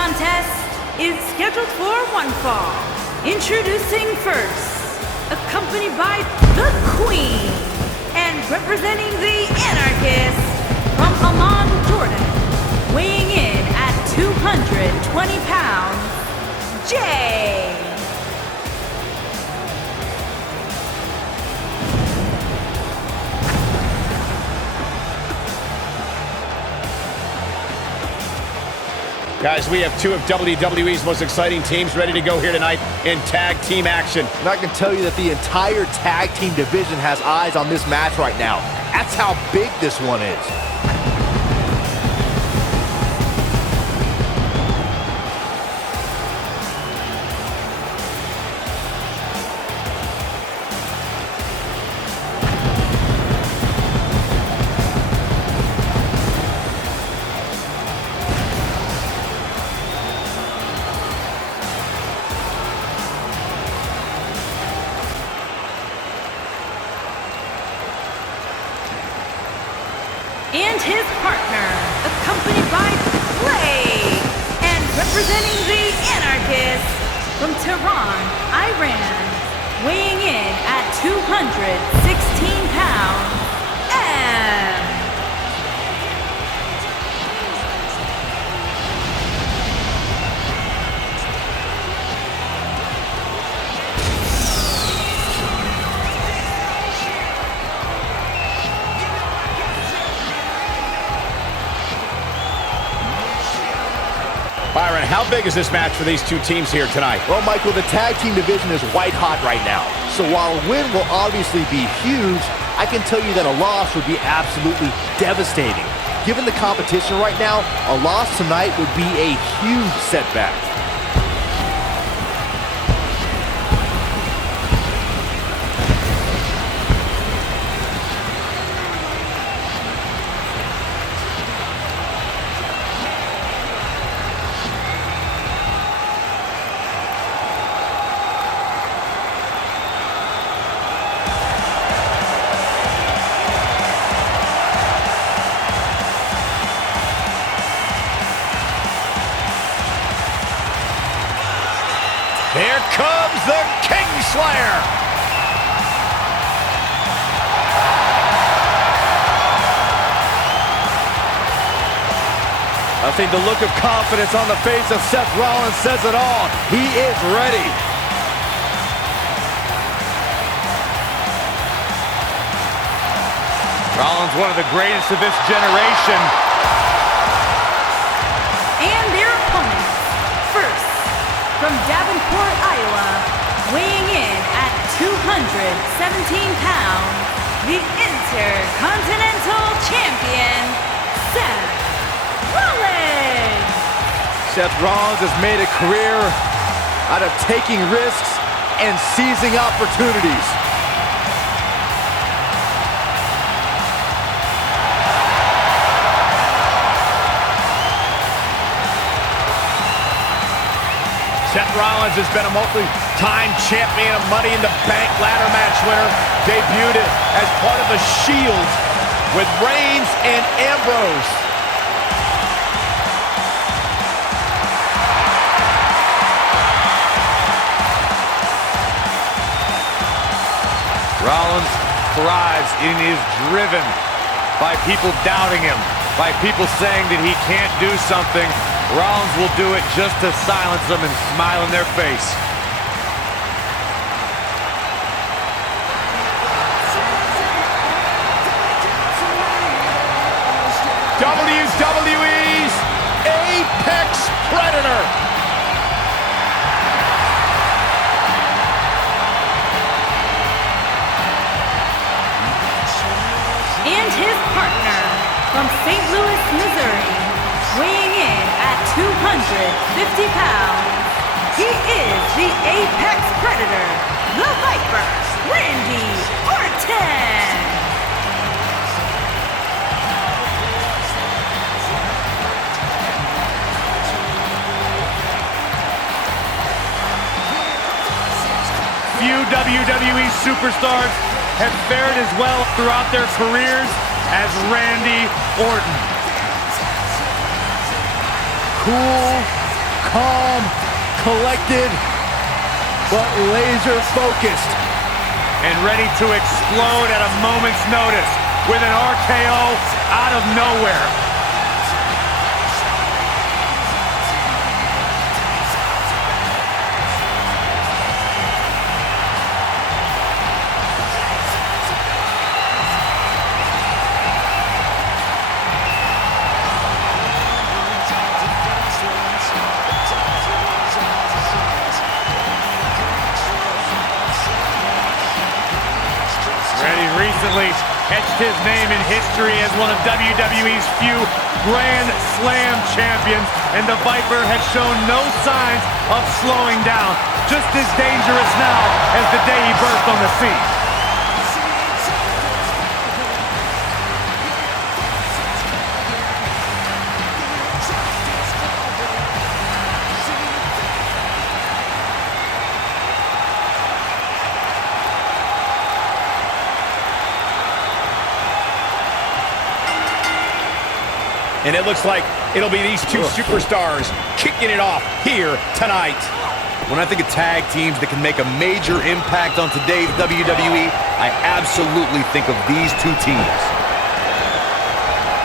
contest is scheduled for one fall. Introducing first, accompanied by the Queen, and representing the Anarchist from Amman, Jordan, weighing in at 220 pounds, Jaxx. Guys, we have two of WWE's most exciting teams ready to go here tonight in tag team action. And I can tell you that the entire tag team division has eyes on this match right now. That's how big this one is. And his partner, accompanied by Blade, and representing the Anarchist from Tehran, Iran, weighing in at 216 pounds, M. Byron, how big is this match for these two teams here tonight? Well, Michael, the tag team division is white hot right now. So while a win will obviously be huge, I can tell you that a loss would be absolutely devastating. Given the competition right now, a loss tonight would be a huge setback. Here comes the Kingslayer! I think the look of confidence on the face of Seth Rollins says it all. He is ready. Rollins, one of the greatest of this generation. And their opponents, first, from Davenport, Iowa, weighing in at 217 pounds, the Intercontinental Champion, Seth Rollins. Seth Rollins has made a career out of taking risks and seizing opportunities. Seth Rollins has been a multi-time champion, a Money in the Bank ladder match winner, debuted it as part of the Shield with Reigns and Ambrose. Rollins thrives and is driven by people doubting him, by people saying that he can't do something. Rollins will do it just to silence them and smile in their face. WWE's Apex Predator. And his partner, from St. Louis, Missouri, weighing in at 250 pounds, he is the Apex Predator, the Viper, Randy Orton. Few WWE superstars have fared as well throughout their careers as Randy Orton. Cool, collected, but laser focused. And ready to explode at a moment's notice with an RKO out of nowhere. Recently etched his name in history as one of WWE's few Grand Slam champions, and the Viper has shown no signs of slowing down. Just as dangerous now as the day he burst on the scene. And it looks like it'll be these two superstars kicking it off here tonight. When I think of tag teams that can make a major impact on today's WWE, I absolutely think of these two teams.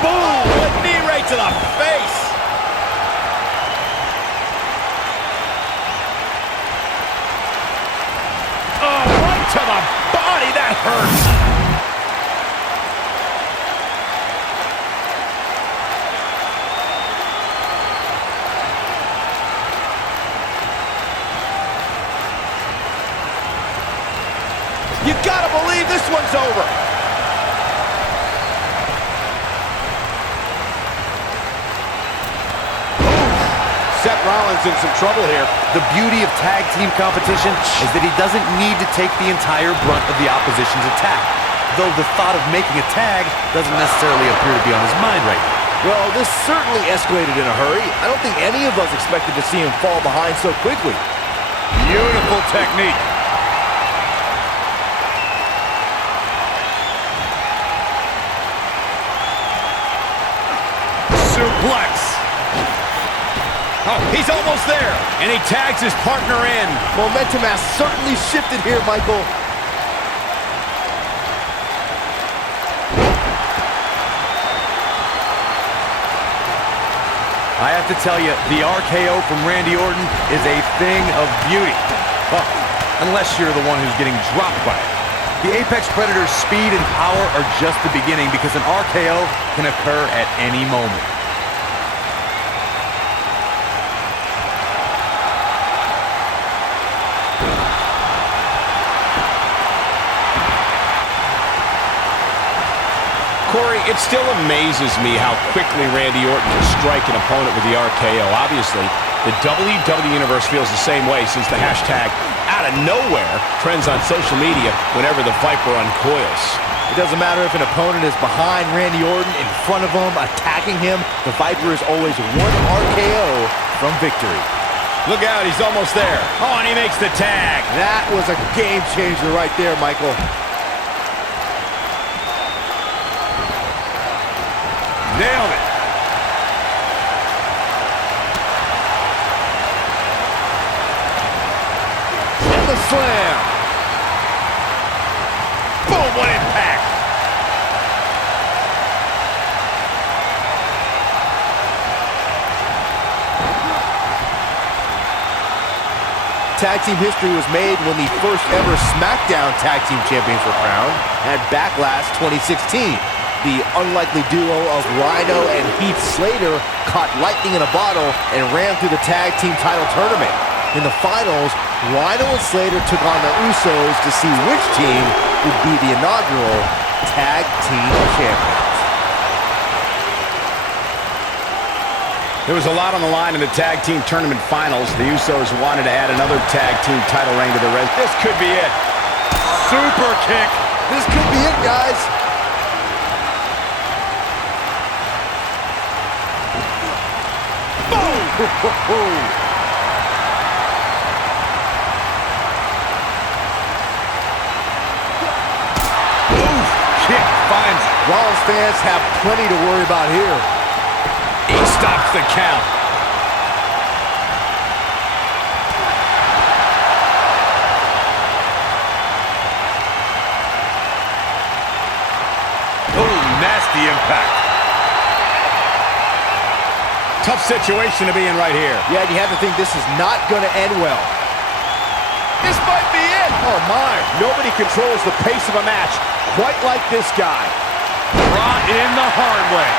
Boom! A knee right to the face. Oh, right to the body. That hurts. You gotta believe this one's over. Seth Rollins in some trouble here. The beauty of tag team competition is that he doesn't need to take the entire brunt of the opposition's attack. Though the thought of making a tag doesn't necessarily appear to be on his mind right now. Well, this certainly escalated in a hurry. I don't think any of us expected to see him fall behind so quickly. Beautiful technique. Suplex. Oh, he's almost there. And he tags his partner in. Momentum has certainly shifted here, Michael. I have to tell you, the RKO from Randy Orton is a thing of beauty. Well, unless you're the one who's getting dropped by it. The Apex Predator's speed and power are just the beginning because an RKO can occur at any moment. Corey, it still amazes me how quickly Randy Orton can strike an opponent with the RKO. Obviously, the WWE Universe feels the same way since the hashtag out of nowhere trends on social media whenever the Viper uncoils. It doesn't matter if an opponent is behind Randy Orton, in front of him, attacking him. The Viper is always one RKO from victory. Look out, he's almost there. Oh, and he makes the tag. That was a game changer right there, Michael. Nailed it. And the slam. Boom, what impact. Tag team history was made when the first ever SmackDown Tag Team Champions were crowned at Backlash 2016. The unlikely duo of Rhino and Heath Slater caught lightning in a bottle and ran through the tag team title tournament. In the finals, Rhino and Slater took on the Usos to see which team would be the inaugural tag team champions. There was a lot on the line in the tag team tournament finals. The Usos wanted to add another tag team title reign to the rest. This could be it. Super kick. This could be it, guys. Kick finds it. Rollins fans have plenty to worry about here. He stops the count. impact. Tough situation to be in right here. Yeah, you have to think this is not going to end well. This might be it. Oh, my. Nobody controls the pace of a match quite like this guy. Brought in the hard way.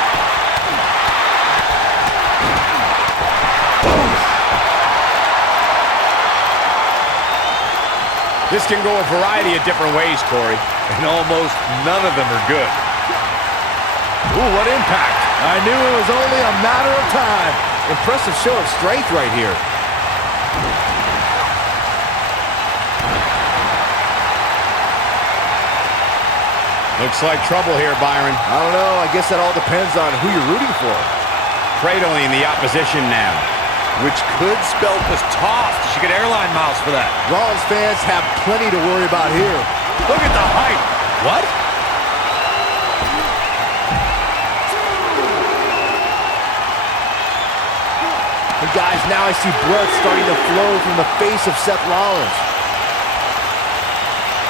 This can go a variety of different ways, Corey. And almost none of them are good. Ooh, what impact. I knew it was only a matter of time. Impressive show of strength right here. Looks like trouble here, Byron. I don't know. I guess that all depends on who you're rooting for. Cradling the opposition now. Which could spell was tossed. She get airline miles for that. Rollins fans have plenty to worry about here. Look at the height. What? And guys, now I see blood starting to flow from the face of Seth Rollins.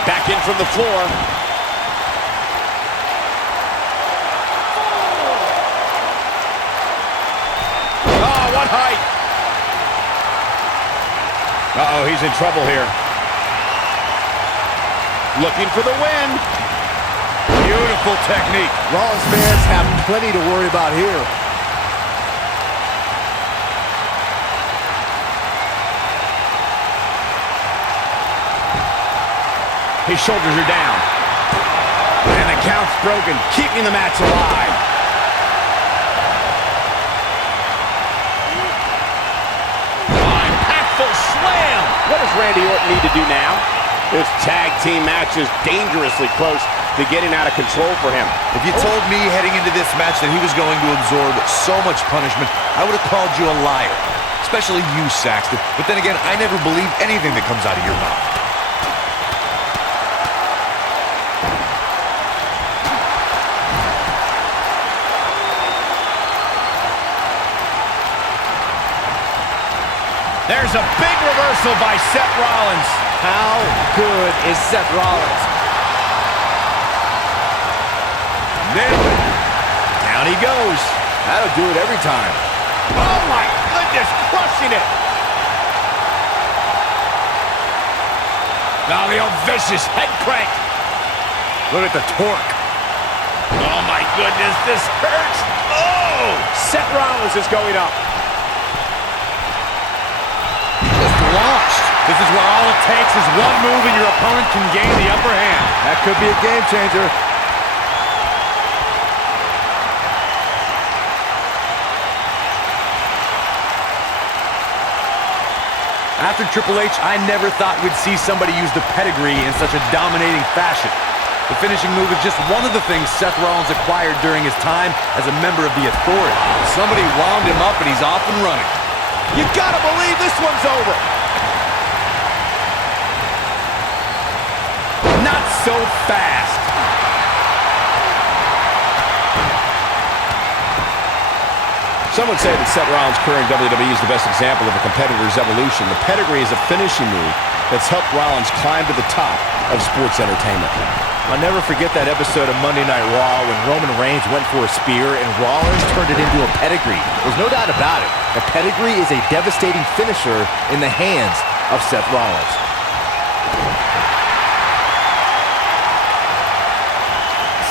Back in from the floor. Oh, what height! Uh-oh, he's in trouble here. Looking for the win. Beautiful technique. Rollins fans have plenty to worry about here. His shoulders are down. And the count's broken, keeping the match alive. Impactful slam. What does Randy Orton need to do now? This tag team match is dangerously close to getting out of control for him. If you told me heading into this match that he was going to absorb so much punishment, I would have called you a liar. Especially you, Saxton. But then again, I never believe anything that comes out of your mouth. There's a big reversal by Seth Rollins. How good is Seth Rollins? Nailed it. Down he goes. That'll do it every time. Oh my goodness, crushing it. Now the old vicious head crank. Look at the torque. Oh my goodness, this hurts. Oh! Seth Rollins is going up. Launched. This is where all it takes is one move and your opponent can gain the upper hand. That could be a game changer. After Triple H, I never thought we'd see somebody use the pedigree in such a dominating fashion. The finishing move is just one of the things Seth Rollins acquired during his time as a member of the Authority. Somebody wound him up and he's off and running. You gotta believe this one's over. Not so fast. Someone said that Seth Rollins' career in WWE is the best example of a competitor's evolution. The pedigree is a finishing move that's helped Rollins climb to the top of sports entertainment. I'll never forget that episode of Monday Night Raw when Roman Reigns went for a spear and Rollins turned it into a pedigree. There's no doubt about it. A pedigree is a devastating finisher in the hands of Seth Rollins.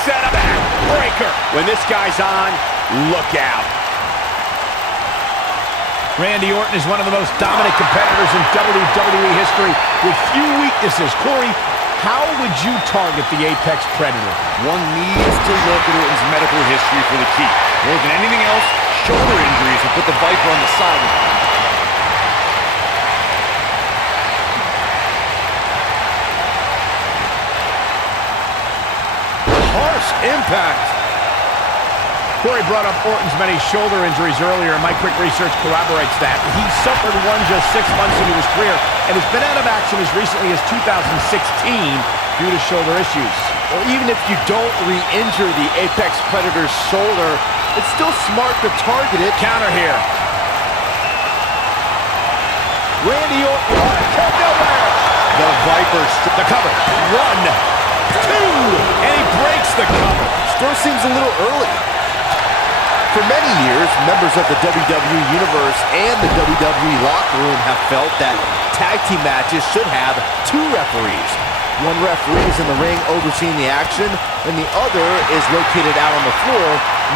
Set a back breaker. When this guy's on, look out. Randy Orton is one of the most dominant competitors in WWE history with few weaknesses. Corey, how would you target the Apex Predator? One needs to look at Orton's medical history for the key. More than anything else, shoulder injuries have put the Viper on the sideline. Harsh impact. Corey brought up Orton's many shoulder injuries earlier, and my quick research corroborates that. He suffered one just 6 months into his career and has been out of action as recently as 2016 due to shoulder issues. Well, even if you don't re-injure the Apex Predator's shoulder, it's still smart to target it. Counter here. Randy Orton from nowhere. The Viper The cover. 1, 2, and he breaks the cover. Still seems a little early. For many years, members of the WWE Universe and the WWE locker room have felt that tag team matches should have two referees. One referee is in the ring overseeing the action, and the other is located out on the floor,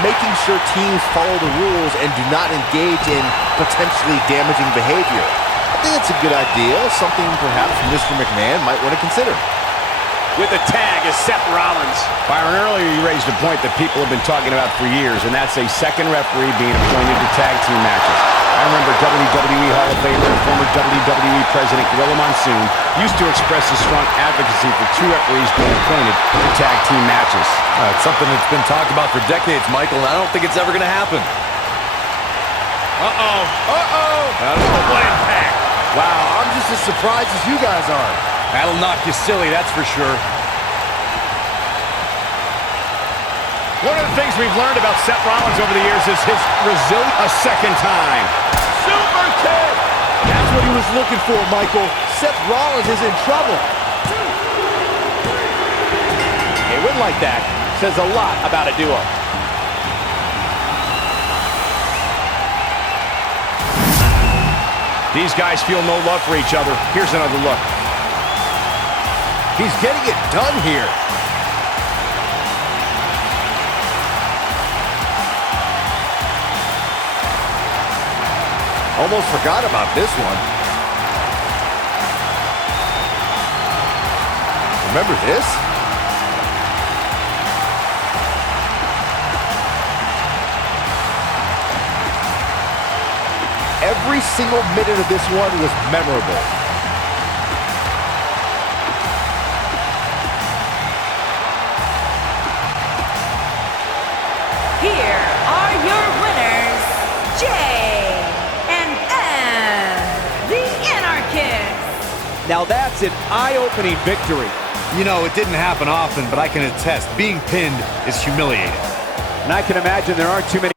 making sure teams follow the rules and do not engage in potentially damaging behavior. I think it's a good idea, something perhaps Mr. McMahon might want to consider. With the tag is Seth Rollins. Byron, earlier you raised a point that people have been talking about for years, and that's a second referee being appointed to tag team matches. I remember WWE Hall of Famer and former WWE President Gorilla Monsoon used to express a strong advocacy for two referees being appointed to tag team matches. It's something that's been talked about for decades, Michael, and I don't think it's ever going to happen. What impact. Wow, I'm just as surprised as you guys are. That'll knock you silly, that's for sure. One of the things we've learned about Seth Rollins over the years is his resilience. A second time. Super kick! That's what he was looking for, Michael. Seth Rollins is in trouble. A win like that says a lot about a duo. These guys feel no love for each other. Here's another look. He's getting it done here. Almost forgot about this one. Remember this? Every single minute of this one was memorable. Here are your winners, J and M, the Anarchists. Now that's an eye-opening victory. You know, it didn't happen often, but I can attest, being pinned is humiliating. And I can imagine there aren't too many